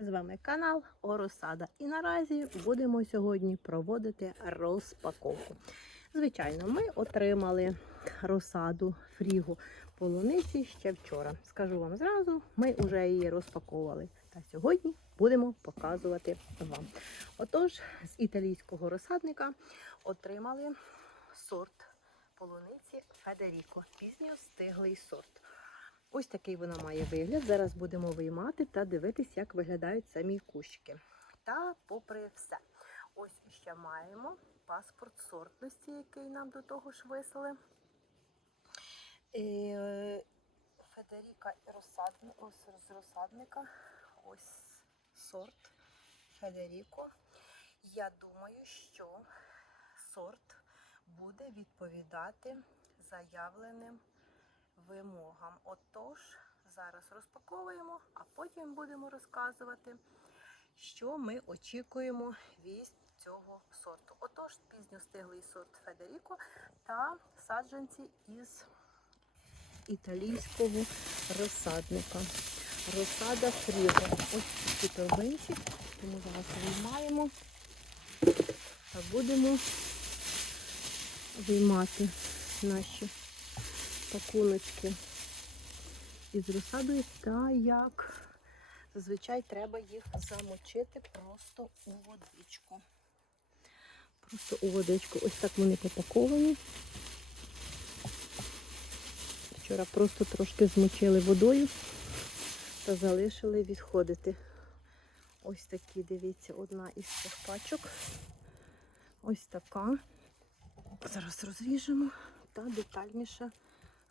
З вами канал Оросада. І наразі будемо сьогодні проводити розпаковку. Звичайно, ми отримали розсаду фрігу полуниці ще вчора. Скажу вам зразу, ми вже її розпаковували. Та сьогодні будемо показувати вам. Отож, з італійського розсадника отримали сорт полуниці Федеріко. Пізньостиглий сорт. Ось такий вона має вигляд. Зараз будемо виймати та дивитись, як виглядають самі кущики. Та попри все, ось ще маємо паспорт сортності, який нам до того ж вислали. І, е, Федеріка розсадни, ось з розсадника. Ось сорт Федеріко. Я думаю, що сорт буде відповідати заявленим вимогам. Отож, зараз розпаковуємо, а потім будемо розказувати, що ми очікуємо від цього сорту. Отож, пізньостиглий сорт Федеріко та саджанці із італійського розсадника. Розсада фріго. Ось такі торбинці, тому зараз виймаємо та будемо виймати наші пакуночки із розсадою, та як зазвичай треба їх замочити просто у водичку. Просто у водичку. Ось так вони попаковані. Вчора просто трошки змочили водою та залишили відходити. Ось такі, дивіться, одна із цих пачок. Ось така. Зараз розріжемо та детальніше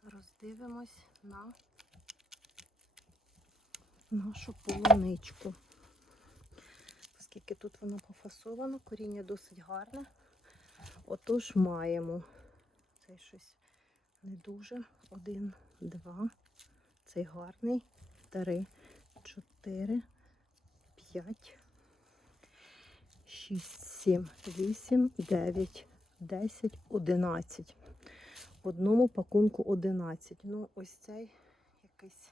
роздивимось на нашу полуничку. Оскільки тут воно пофасовано, коріння досить гарне. Отож маємо цей щось не дуже. Один, два, цей гарний, три, чотири, п'ять, шість, сім, вісім, дев'ять, десять, одинадцять в одному пакунку 11. Ну, ось цей якийсь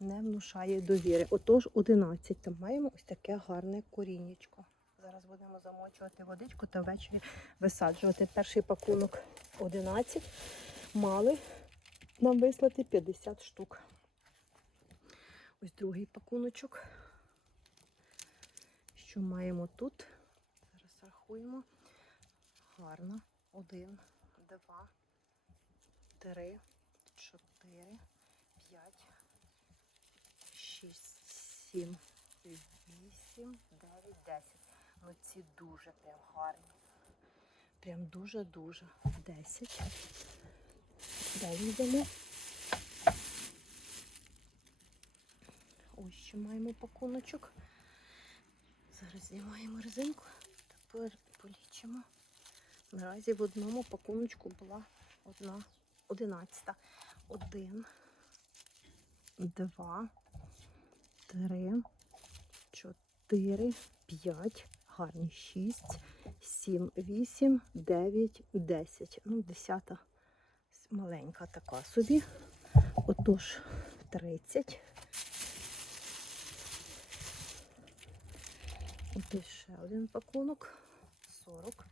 не внушає довіри. Отож, 11. Там маємо ось таке гарне коріннячко. Зараз будемо замочувати водичку та ввечері висаджувати. Перший пакунок 11. Мали нам вислати 50 штук. Ось другий пакуночок. Що маємо тут? Зараз рахуємо. Гарно. Один, два три, чотири, п'ять, шість, сім, вісім, дев'ять, десять. Ну ці дуже прям гарні. Прям дуже-дуже. Десять. Далі йдемо. Ось ще маємо пакуночок. Зараз знімаємо резинку та пер- полічимо. Наразі в одному пакуночку була одна одинадцята. Один, два, три, чотири, п'ять, гарні, шість, сім, вісім, дев'ять, десять. Ну, десята маленька така собі. Отож, тридцять. Ось ще один пакунок. Сорок.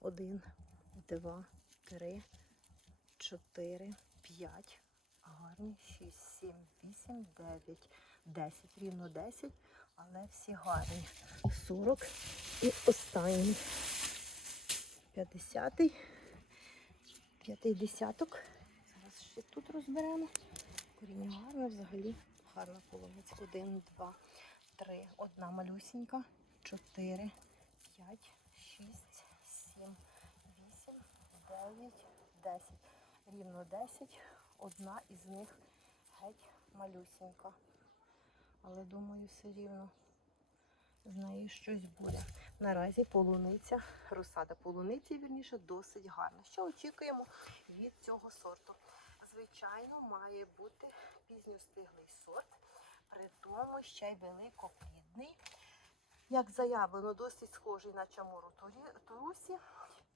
Один, два, три. 4, 5, гарні, 6, 7, 8, 9, 10, рівно 10, але всі гарні. 40 і останній. 50, 50. Зараз ще тут розберемо. Коріння гарне, взагалі. Гарна полуниця. 1, 2, 3, одна малюсенька, 4, 5, 6, 7, 8, 9, 10 рівно 10. Одна із них геть малюсенька. Але думаю, все рівно з нею щось буде. Наразі полуниця, розсада полуниці, вірніше, досить гарна. Що очікуємо від цього сорту? Звичайно, має бути пізньостиглий сорт, при тому ще й великоплідний. Як заявлено, досить схожий на чамуру турусі,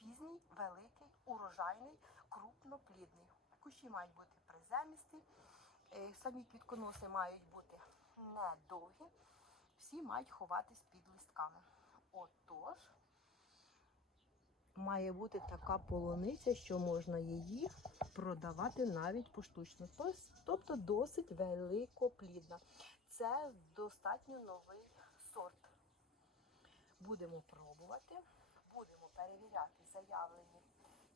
пізній, великий, урожайний, крупноплідний. Кущі мають бути приземісті, е, самі квітконоси мають бути недовгі. Всі мають ховатись під листками. Отож, має бути така полуниця, що можна її продавати навіть поштучно. Тобто досить великоплідна. Це достатньо новий сорт. Будемо пробувати, будемо перевіряти заявлені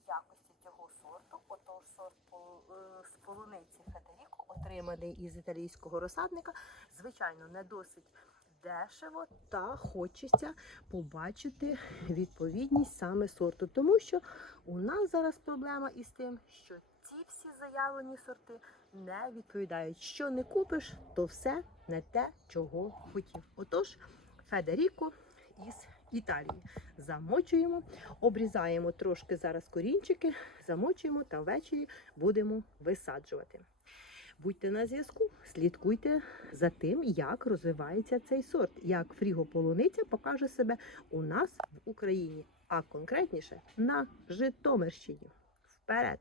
якості цього сорту. Отож, сорт е, з полуниці Федеріко, отриманий із італійського розсадника. Звичайно, не досить дешево, та хочеться побачити відповідність саме сорту, тому що у нас зараз проблема із тим, що ці всі заявлені сорти не відповідають. Що не купиш, то все не те, чого хотів. Отож, Федеріко із Італії. Замочуємо, обрізаємо трошки зараз корінчики, замочуємо та ввечері будемо висаджувати. Будьте на зв'язку, слідкуйте за тим, як розвивається цей сорт, як фрігополуниця покаже себе у нас в Україні, а конкретніше на Житомирщині. Вперед!